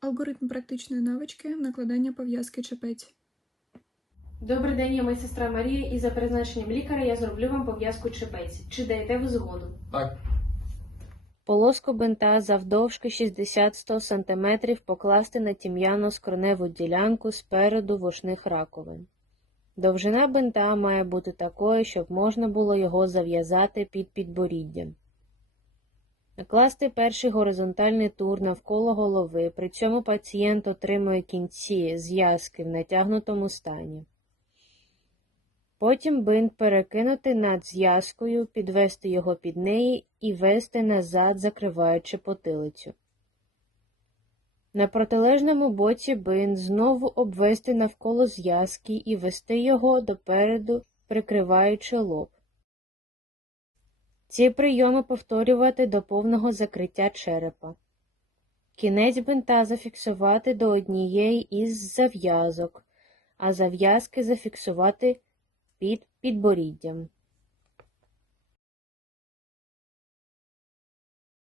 Алгоритм практичної навички накладання пов'язки чепець. Добрий день, я медсестра Марія, і за призначенням лікаря я зроблю вам пов'язку чепець. Чи даєте ви згоду? Так, Полоску бинта завдовжки 60-100 см покласти на тім'яно-скроневу ділянку спереду вушних раковин. Довжина бинта має бути такою, щоб можна було його зав'язати під підборіддям. Накласти перший горизонтальний тур навколо голови, при цьому пацієнт отримує кінці зв'язки в натягнутому стані. Потім бинт перекинути над зв'язкою, підвести його під неї і вести назад, закриваючи потилицю. На протилежному боці бинт знову обвести навколо зв'язки і вести його допереду, прикриваючи лоб. Ці прийоми повторювати до повного закриття черепа. Кінець бинта зафіксувати до однієї із зав'язок, а зав'язки зафіксувати під підборіддям.